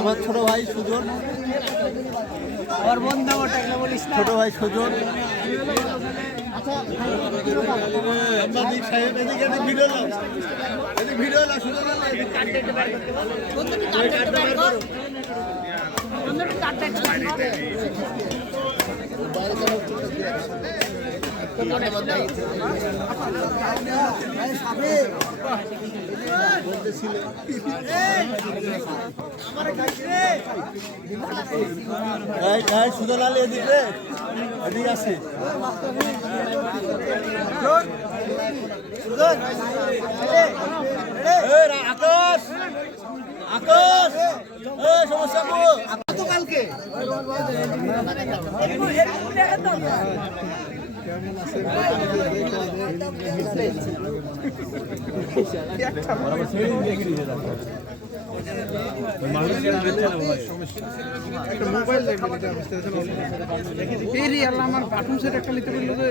আমার ছোট ভাই সুজন। ওর বন্ধু বলিস ছোট ভাই সুজন। সাংবাদিক সাহেব এদিকে এদিকে এদিকে আসে। আকাশ। আকাশ। সমস্যা কালকে। আমার বাথরুম সেট একটা নিতে পারল যে।